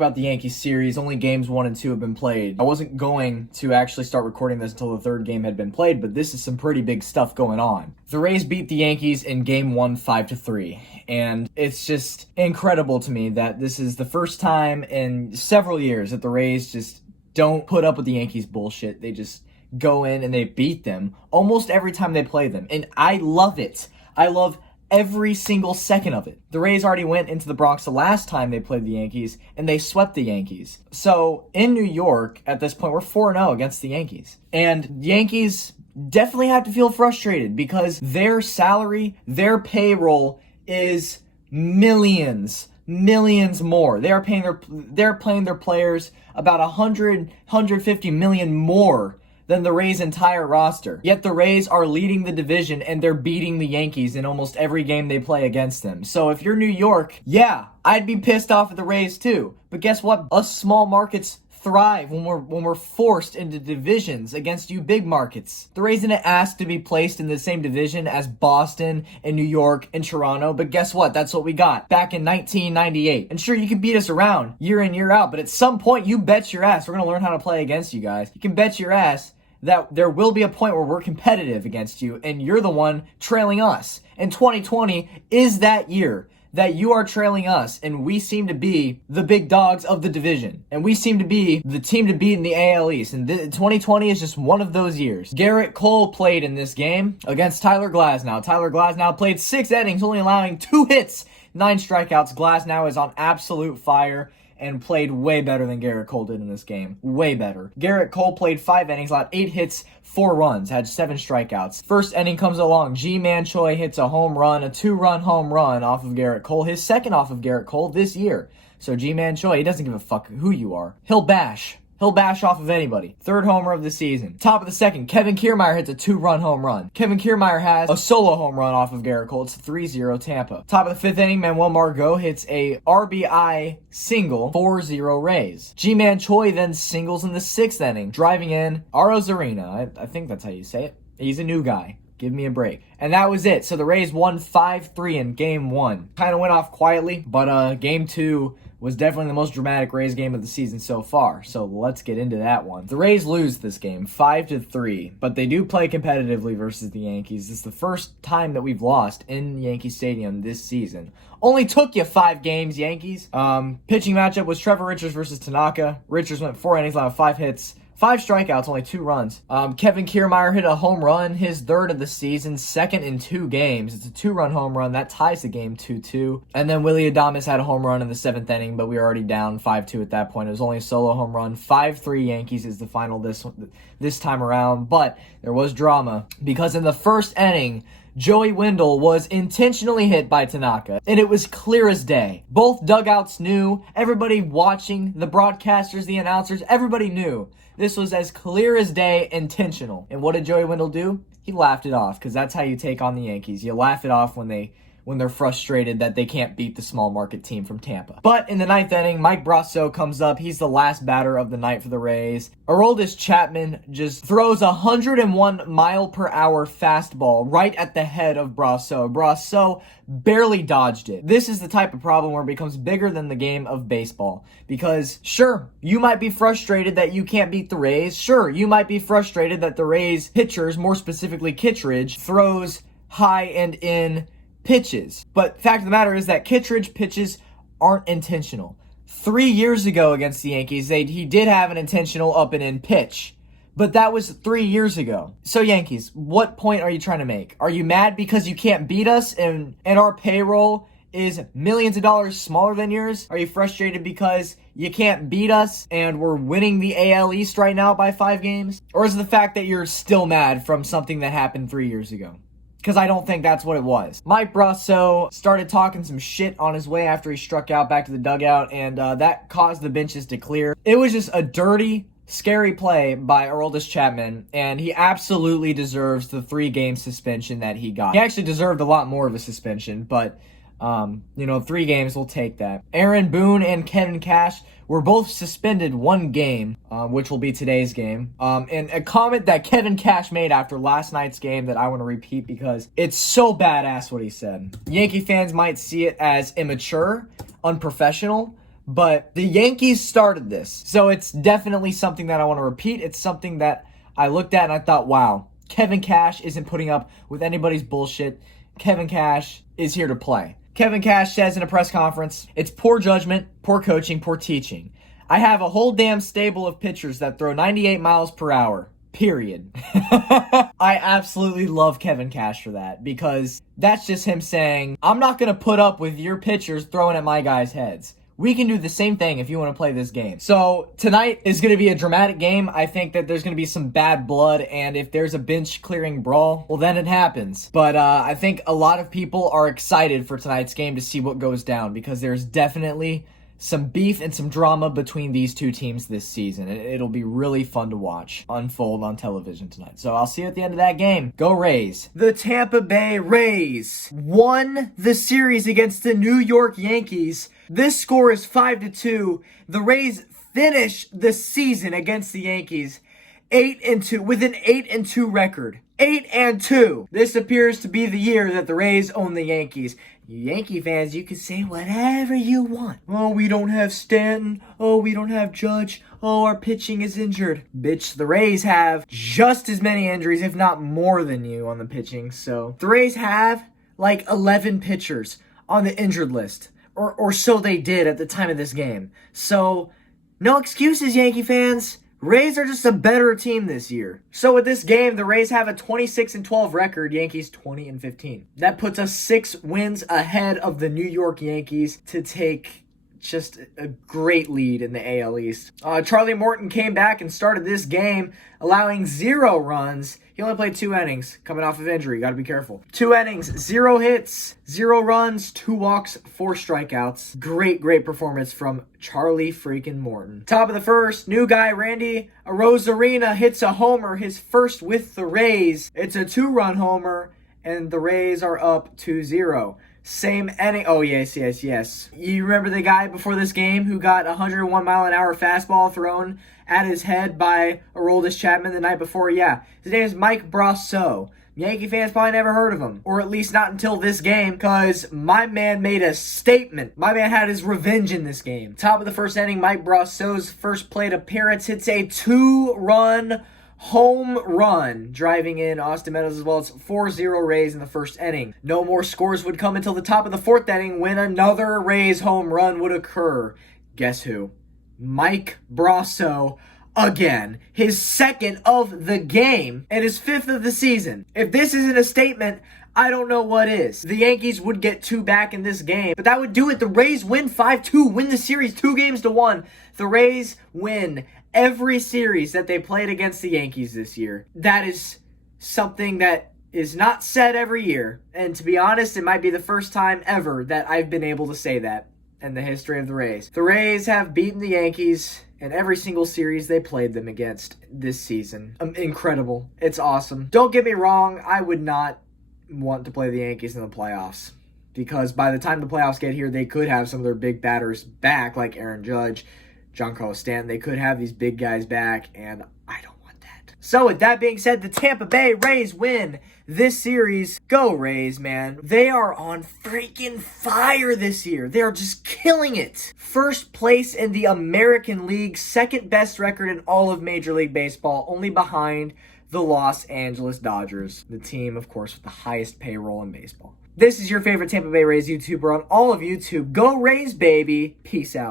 about the Yankees series. Only games 1 and 2 have been played. I wasn't going to actually start recording this until the third game had been played, but this is some pretty big stuff going on. The Rays beat the Yankees in game 1 5-3, and it's just incredible to me that this is the first time in several years that the Rays just don't put up with the Yankees bullshit. They just go in and they beat them almost every time they play them, and I love it. I love every single second of it. The Rays already went into the Bronx the last time they played the Yankees, and they swept the Yankees. So, in New York, at this point, we're 4-0 against the Yankees. And Yankees definitely have to feel frustrated because their salary, their payroll is millions more. They're paying their players about 150 million more than the Rays' entire roster. Yet the Rays are leading the division and they're beating the Yankees in almost every game they play against them. So if you're New York, yeah, I'd be pissed off at the Rays too. But guess what? Us small markets thrive when we're forced into divisions against you big markets. The Rays didn't ask to be placed in the same division as Boston and New York and Toronto, but guess what? That's what we got back in 1998. And sure, you can beat us around year in, year out, but at some point, you bet your ass we're going to learn how to play against you guys. You can bet your ass that there will be a point where we're competitive against you and you're the one trailing us. And 2020 is that year that you are trailing us and we seem to be the big dogs of the division. And we seem to be the team to beat in the AL East. And 2020 is just one of those years. Garrett Cole played in this game against Tyler Glasnow. Tyler Glasnow played 6 innings, only allowing 2 hits, 9 strikeouts. Glasnow is on absolute fire and played way better than Garrett Cole did in this game. Way better. Garrett Cole played 5 innings, allowed 8 hits, 4 runs, had 7 strikeouts. First inning comes along. Ji-Man Choi hits a home run, a 2-run home run off of Garrett Cole. His second off of Garrett Cole this year. So Ji-Man Choi, he doesn't give a fuck who you are. He'll bash off of anybody. 3rd homer of the season. Top of the 2nd, Kevin Kiermaier hits a 2-run home run. Kevin Kiermaier has a solo home run off of Garrett Cole. It's 3-0 Tampa. Top of the 5th inning, Manuel Margot hits a RBI single, 4-0 Rays. Ji-Man Choi then singles in the 6th inning, driving in Arozarena. I think that's how you say it. He's a new guy. Give me a break. And that was it. So the Rays won 5-3 in game 1. Kind of went off quietly, but game 2 was definitely the most dramatic Rays game of the season so far. So let's get into that one. The Rays lose this game 5-3, but they do play competitively versus the Yankees. This is the first time that we've lost in Yankee Stadium this season. Only took you 5 games, Yankees. Pitching matchup was Trevor Richards versus Tanaka. Richards went 4 innings, allowed 5 hits, 5 strikeouts, only 2 runs. Kevin Kiermaier hit a home run, his 3rd of the season, 2nd in 2 games. It's a 2-run home run. That ties the game 2-2. And then Willy Adames had a home run in the 7th inning, but we were already down 5-2 at that point. It was only a solo home run. 5-3 Yankees is the final this time around. But there was drama because in the 1st inning, Joey Wendell was intentionally hit by Tanaka, and it was clear as day. Both dugouts knew, everybody watching, the broadcasters, the announcers, everybody knew. This was as clear as day, intentional. And what did Joey Wendell do? He laughed it off, because that's how you take on the Yankees. You laugh it off when they're frustrated that they can't beat the small market team from Tampa. But in the 9th inning, Mike Brasso comes up. He's the last batter of the night for the Rays. Aroldis Chapman just throws a 101-mile-per-hour fastball right at the head of Brasso. Brasso barely dodged it. This is the type of problem where it becomes bigger than the game of baseball. Because, sure, you might be frustrated that you can't beat the Rays. Sure, you might be frustrated that the Rays pitchers, more specifically Kittredge, throws high and in pitches. But fact of the matter is that Kittredge pitches aren't intentional. 3 years ago against the Yankees, he did have an intentional up and in pitch. But that was 3 years ago. So Yankees, what point are you trying to make? Are you mad because you can't beat us and our payroll is millions of dollars smaller than yours? Are you frustrated because you can't beat us and we're winning the AL East right now by 5 games? Or is it the fact that you're still mad from something that happened 3 years ago? Because I don't think that's what it was. Mike Brasso started talking some shit on his way after he struck out back to the dugout, and that caused the benches to clear. It was just a dirty, scary play by Aroldis Chapman, and he absolutely deserves the 3-game suspension that he got. He actually deserved a lot more of a suspension, but 3 games, we'll take that. Aaron Boone and Kevin Cash were both suspended 1 game, which will be today's game. And a comment that Kevin Cash made after last night's game that I want to repeat because it's so badass what he said. Yankee fans might see it as immature, unprofessional, But the Yankees started this. So it's definitely something that I want to repeat. It's something that I looked at and I thought, wow, Kevin Cash isn't putting up with anybody's bullshit. Kevin Cash is here to play. Kevin Cash says in a press conference, it's poor judgment, poor coaching, poor teaching. I have a whole damn stable of pitchers that throw 98 miles per hour. Period. I absolutely love Kevin Cash for that, because that's just him saying, I'm not going to put up with your pitchers throwing at my guys' heads. We can do the same thing if you want to play this game. So tonight is going to be a dramatic game. I think that there's going to be some bad blood, and if there's a bench clearing brawl, well, then it happens. But I think a lot of people are excited for tonight's game to see what goes down, because there's definitely some beef and some drama between these two teams this season. It'll be really fun to watch unfold on television tonight. So I'll see you at the end of that game. Go Rays. The Tampa Bay Rays won the series against the New York Yankees. This score is 5-2. The Rays finish the season against the Yankees 8-2 with an 8-2 record. 8-2. This appears to be the year that the Rays own the Yankees. You Yankee fans, you can say whatever you want. Oh, we don't have Stanton. Oh, we don't have Judge. Oh, our pitching is injured. Bitch, the Rays have just as many injuries, if not more than you on the pitching. So the Rays have like 11 pitchers on the injured list. Or so they did at the time of this game. So, no excuses, Yankee fans. Rays are just a better team this year. So with this game, the Rays have a 26-12 record, Yankees 20-15. That puts us 6 wins ahead of the New York Yankees to take just a great lead in the AL East. Charlie Morton came back and started this game, allowing 0 runs. He only played 2 innings, coming off of injury. Got to be careful. 2 innings, 0 hits, 0 runs, 2 walks, 4 strikeouts. Great performance from Charlie freaking Morton. Top of the first, new guy Randy Arozarena hits a homer, his first with the Rays. It's a 2-run homer, and the Rays are up 2-0. Same inning. Oh, yes. You remember the guy before this game who got a 101-mile-an-hour fastball thrown at his head by Aroldis Chapman the night before? Yeah. His name is Mike Brosseau. Yankee fans probably never heard of him, or at least not until this game, because my man made a statement. My man had his revenge in this game. Top of the first inning, Mike Brosseau's first plate appearance hits a 2-run home run, driving in Austin Meadows as well. It's 4-0 Rays in the first inning. No more scores would come until the top of the fourth inning when another Rays home run would occur. Guess who? Mike Brosseau again. His second of the game and his 5th of the season. If this isn't a statement, I don't know what is. The Yankees would get 2 back in this game, but that would do it. The Rays win 5-2, win the series 2-1. The Rays win every series that they played against the Yankees this year. That is something that is not said every year. And to be honest, it might be the first time ever that I've been able to say that in the history of the Rays. The Rays have beaten the Yankees in every single series they played them against this season. Incredible. It's awesome. Don't get me wrong, I would not want to play the Yankees in the playoffs, because by the time the playoffs get here, they could have some of their big batters back, like Aaron Judge, Giancarlo Stanton. They could have these big guys back, and I don't want that. So with that being said, the Tampa Bay Rays win this series. Go Rays, man. They are on freaking fire this year. They are just killing it. First place in the American League, second best record in all of Major League Baseball, only behind the Los Angeles Dodgers, the team, of course, with the highest payroll in baseball. This is your favorite Tampa Bay Rays YouTuber on all of YouTube. Go Rays, baby. Peace out.